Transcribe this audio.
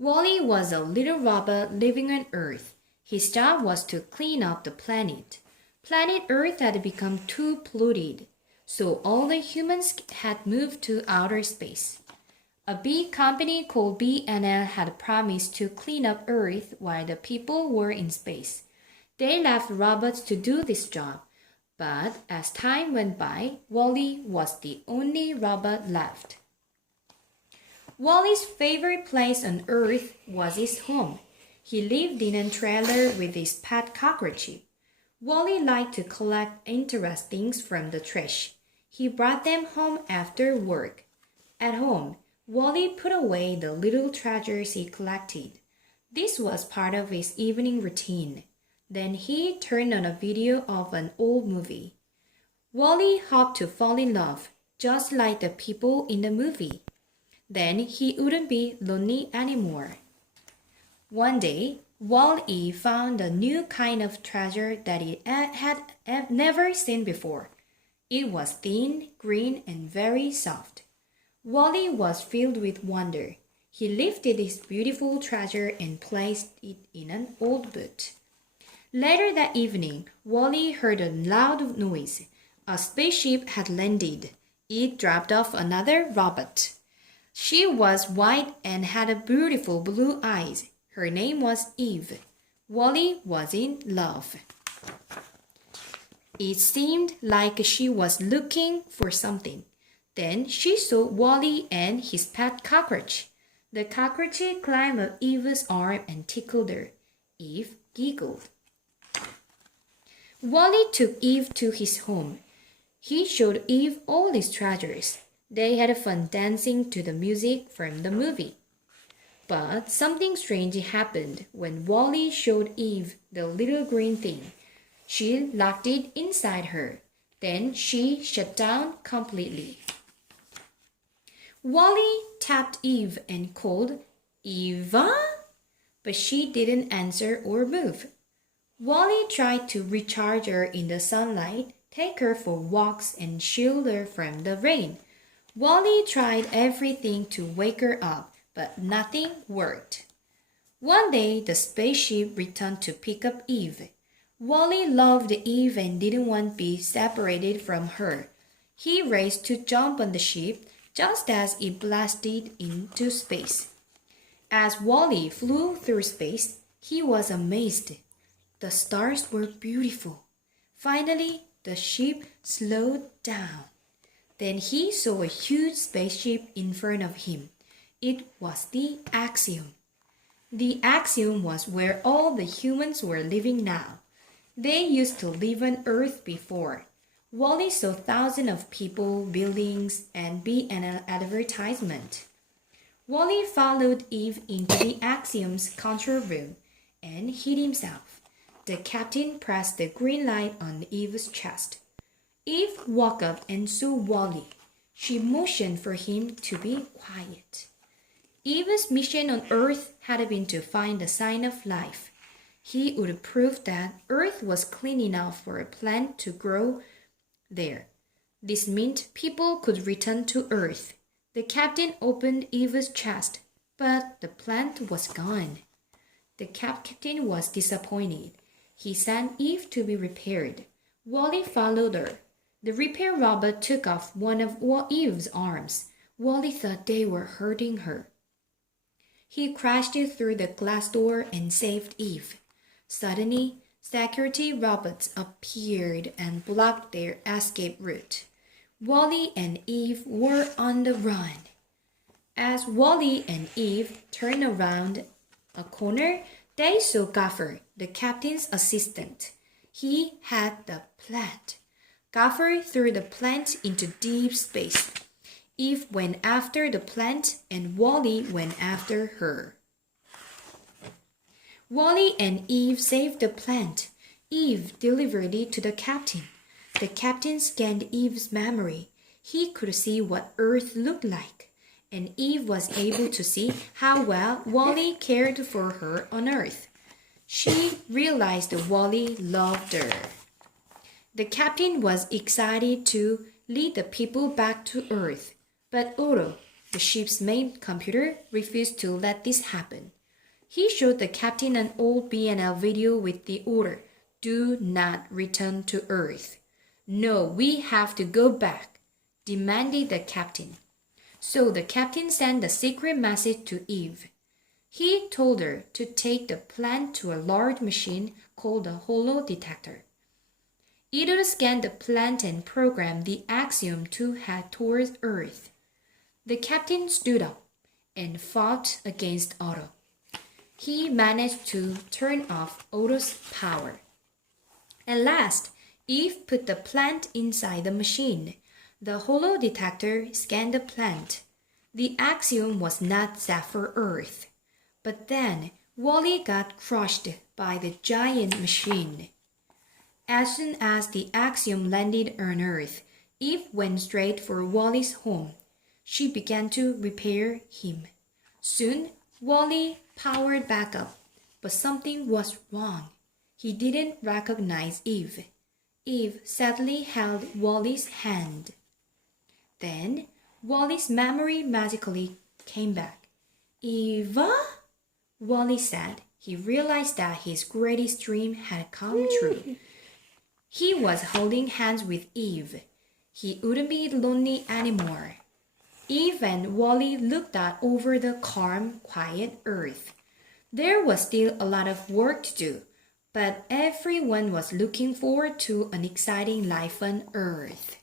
Wally was a little robot living on Earth. His job was to clean up the planet. Planet Earth had become too polluted, so all the humans had moved to outer space. A big company called B&L had promised to clean up Earth while the people were in space. They left robots to do this job, but as time went by, Wally was the only robot left. Wally's favorite place on Earth was his home. He lived in a trailer with his pet cockroach. Wally liked to collect interesting things from the trash. He brought them home after work. At home, Wally put away the little treasures he collected. This was part of his evening routine. Then he turned on a video of an old movie. Wally hoped to fall in love, just like the people in the movie. Then he wouldn't be lonely anymore. One day, Wall-E found a new kind of treasure that he had never seen before. It was thin, green, and very soft. Wally was filled with wonder. He lifted his beautiful treasure and placed it in an old boot. Later that evening, Wally heard a loud noise. A spaceship had landed. It dropped off another robot. She was white and had beautiful blue eyes. Her name was Eve. Wally was in love. It seemed like she was looking for something. Then she saw Wally and his pet cockroach. The cockroach climbed up Eve's arm and tickled her. Eve giggled. Wally took Eve to his home. He showed Eve all his treasures. They had fun dancing to the music from the movie. But something strange happened when Wally showed Eve the little green thing. She locked it inside her. Then she shut down completely. Wally tapped Eve and called, "Eva?" But she didn't answer or move. Wally tried to recharge her in the sunlight, take her for walks, and shield her from the rain. Wally tried everything to wake her up, but nothing worked. One day, the spaceship returned to pick up Eve. Wally loved Eve and didn't want to be separated from her. He raced to jump on the ship just as it blasted into space. As Wally flew through space, he was amazed. The stars were beautiful. Finally, the ship slowed down. Then he saw a huge spaceship in front of him. It was the Axiom. The Axiom was where all the humans were living now. They used to live on Earth before. Wally saw thousands of people, buildings, and an advertisement. Wally followed Eve into the Axiom's control room and hid himself. The captain pressed the green light on Eve's chest. Eve woke up and saw Wally. She motioned for him to be quiet. Eve's mission on Earth had been to find a sign of life. He would prove that Earth was clean enough for a plant to grow there. This meant people could return to Earth. The captain opened Eve's chest, but the plant was gone. The captain was disappointed. He sent Eve to be repaired. Wally followed her. The repair robot took off one of Eve's arms. Wally thought they were hurting her. He crashed through the glass door and saved Eve. Suddenly, security robots appeared and blocked their escape route. Wally and Eve were on the run. As Wally and Eve turned around a corner, they saw Gaffer, the captain's assistant. He had the plant. Gaffer threw the plant into deep space. Eve went after the plant and Wally went after her. Wally and Eve saved the plant. Eve delivered it to the captain. The captain scanned Eve's memory. He could see what Earth looked like, and Eve was able to see how well Wally cared for her on Earth. She realized that Wally loved her. The captain was excited to lead the people back to Earth, but Otto, The ship's main computer refused to let this happen. He showed the captain an old BNL video with the order, "Do not return to Earth." "No, we have to go back," demanded the captain. So the captain sent a secret message to Eve. He told her to take the plant to a large machine called a holo detector. It would scan the plant and program the axiom to head towards Earth. The captain stood up and fought against Otto. He managed to turn off Otto's power. At last, Eve put the plant inside the machine. The holo detector scanned the plant. The axiom was not set for Earth. But then Wally got crushed by the giant machine. As soon as the axiom landed on Earth, Eve went straight for Wally's home. She began to repair him. Soon, Wally powered back up, but something was wrong. He didn't recognize Eve. Eve sadly held Wally's hand. Then, Wally's memory magically came back. "Eva?" Wally said. He realized that his greatest dream had come true. He was holding hands with Eve. He wouldn't be lonely anymore. Eve and Wally looked out over the calm, quiet Earth. There was still a lot of work to do, but everyone was looking forward to an exciting life on Earth.